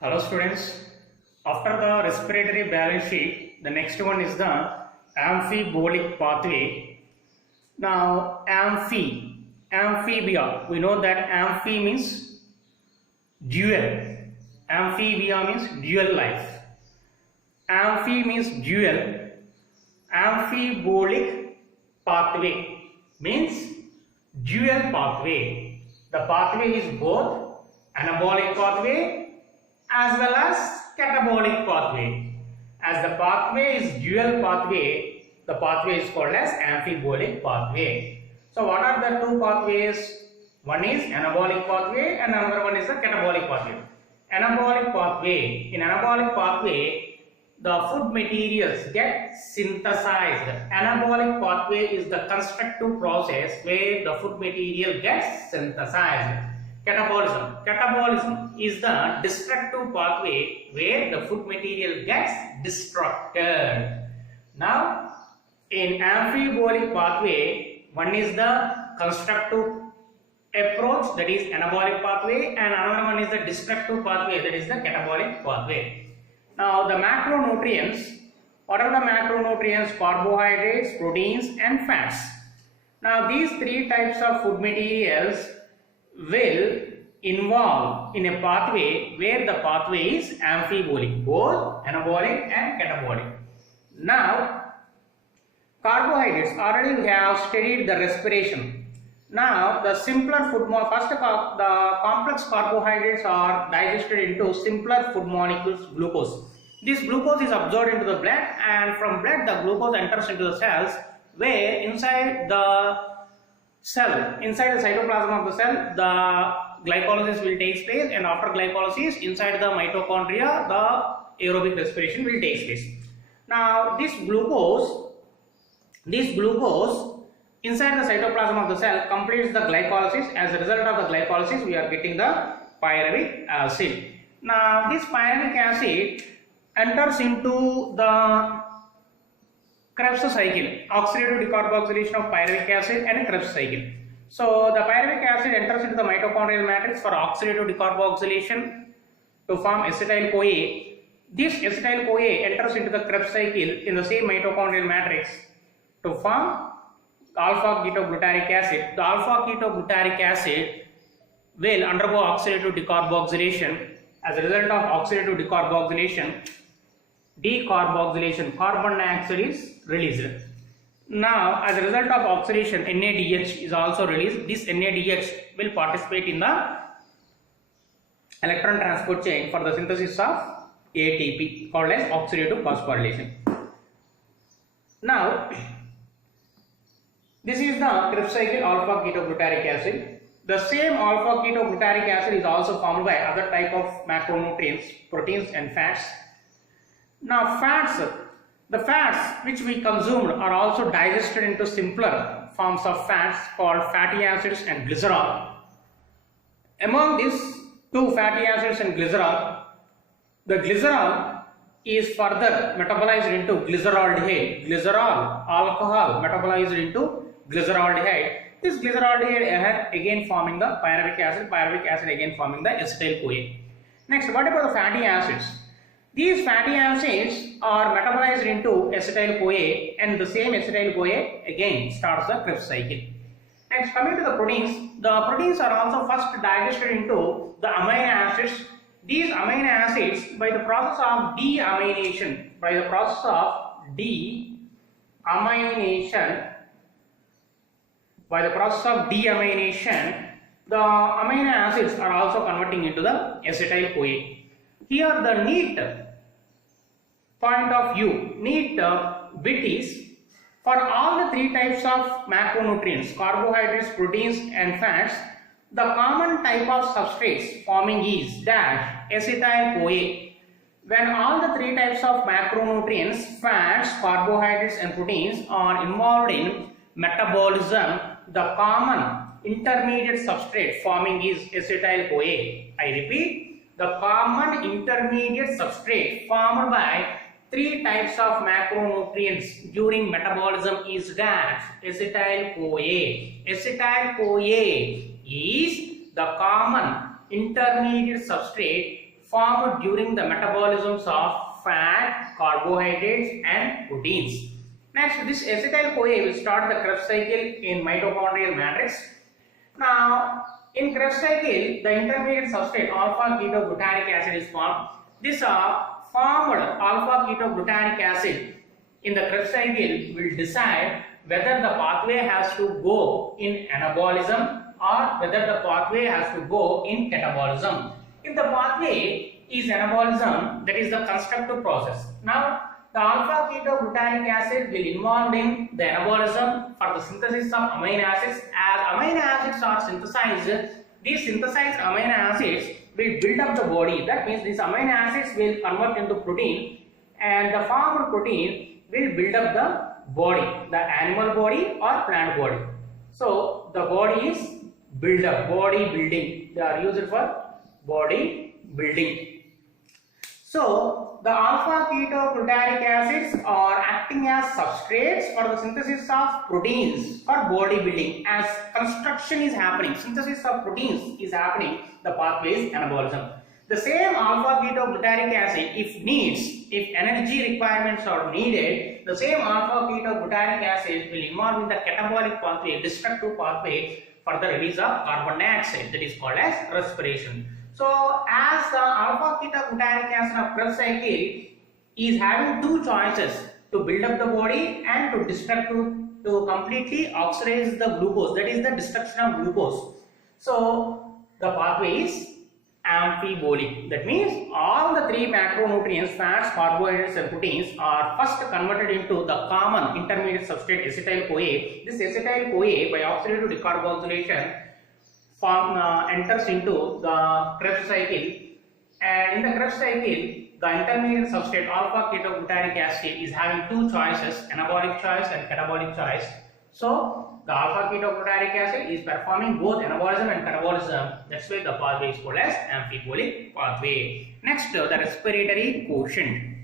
Hello students, after the respiratory balance sheet, the next one is the amphibolic pathway. Now amphibia, we know that amphi means dual, amphibia means dual life, amphi means dual, amphibolic pathway means dual pathway. The pathway is both anabolic pathway as well as catabolic pathway. As the pathway is dual pathway, the pathway is called as amphibolic pathway. So what are the two pathways? One is anabolic pathway and another one is the catabolic pathway. Anabolic pathway. In anabolic pathway, the food materials get synthesized. Anabolic pathway is the constructive process where the food material gets synthesized. Catabolism is the destructive pathway where the food material gets destructed. Now, in amphibolic pathway, one is the constructive approach, that is anabolic pathway, and another one is the destructive pathway, that is the catabolic pathway. Now, the macronutrients, what are the macronutrients? Carbohydrates, proteins, and fats. Now, these three types of food materials will involve in a pathway where the pathway is amphibolic, both anabolic and catabolic. Now, carbohydrates, already we have studied the respiration. Now, the simpler food, first the complex carbohydrates are digested into simpler food molecules, glucose. This glucose is absorbed into the blood, and from blood the glucose enters into the cells, where inside the cell, inside the cytoplasm of the cell, the glycolysis will take place, and after glycolysis, inside the mitochondria, the aerobic respiration will take place. Now, this glucose inside the cytoplasm of the cell completes the glycolysis. As a result of the glycolysis, we are getting the pyruvic acid. Now, this pyruvic acid enters into the Krebs cycle, oxidative decarboxylation of pyruvic acid and Krebs cycle. So, the pyruvic acid enters into the mitochondrial matrix for oxidative decarboxylation to form acetyl-CoA. This acetyl-CoA enters into the Krebs cycle in the same mitochondrial matrix to form alpha-ketoglutarate acid. The alpha-ketoglutarate acid will undergo oxidative decarboxylation. As a result of oxidative decarboxylation, carbon dioxide is released. Now, as a result of oxidation, NADH is also released. This NADH will participate in the electron transport chain for the synthesis of ATP, called as oxidative phosphorylation. Now, this is the Krebs cycle alpha-ketoglutarate acid. The same alpha-ketoglutarate acid is also formed by other type of macronutrients, proteins and fats. Now, the fats which we consumed are also digested into simpler forms of fats called fatty acids and glycerol. Among these two fatty acids and glycerol, the glycerol is further metabolized into glyceraldehyde. Glycerol, alcohol, metabolized into glyceraldehyde. This glyceraldehyde again forming the pyruvic acid again forming the acetyl-CoA. Next, what about the fatty acids? These fatty acids are metabolized into acetyl-CoA, and the same acetyl-CoA again starts the Krebs cycle. Next, coming to the proteins are also first digested into the amino acids. These amino acids, by the process of deamination, the amino acids are also converting into the acetyl-CoA. Here the neat point of view, neat bit is, for all the three types of macronutrients, carbohydrates, proteins and fats, the common type of substrates forming is dash acetyl-CoA. When all the three types of macronutrients, fats, carbohydrates and proteins are involved in metabolism, the common intermediate substrate forming is acetyl-CoA. I repeat, the common intermediate substrate formed by three types of macronutrients during metabolism is dash acetyl-CoA. Acetyl-CoA is the common intermediate substrate formed during the metabolisms of fat, carbohydrates and proteins. Next, this acetyl-CoA will start the Krebs cycle in mitochondrial matrix. Now, in Krebs cycle, the intermediate substrate alpha-ketoglutarate acid is formed. This formed alpha-ketoglutarate acid in the Krebs cycle will decide whether the pathway has to go in anabolism or whether the pathway has to go in catabolism. If the pathway is anabolism, that is the constructive process. Now, the alpha-ketoglutarate acid will involved in the anabolism for the synthesis of amino acids. As amino acids are synthesized, these synthesized amino acids will build up the body. That means these amino acids will convert into protein, and the formed protein will build up the body, the animal body or plant body. So the body is build up, body building. They are used for body building. So the alpha-ketoglutarate acids are acting as substrates for the synthesis of proteins for body building. As construction is happening, synthesis of proteins is happening, the pathway is anabolism. The same alpha-ketoglutarate acid, if energy requirements are needed, the same alpha-ketoglutarate acid will involve in the catabolic pathway, destructive pathway for the release of carbon dioxide, that is called as respiration. So, as the alpha-ketoglutarate acid of Krebs cycle is having two choices, to build up the body and to destruct, to completely oxidize the glucose, that is the destruction of glucose. So, the pathway is amphibolic. That means all the three macronutrients, fats, carbohydrates and proteins are first converted into the common intermediate substrate acetyl-CoA. This acetyl-CoA by oxidative decarboxylation enters into the Krebs cycle, and in the Krebs cycle the intermediate substrate alpha-ketoglutarate acid is having two choices, anabolic choice and catabolic choice. So the alpha-ketoglutarate acid is performing both anabolism and catabolism. That's why the pathway is called as amphibolic pathway. Next, the respiratory quotient.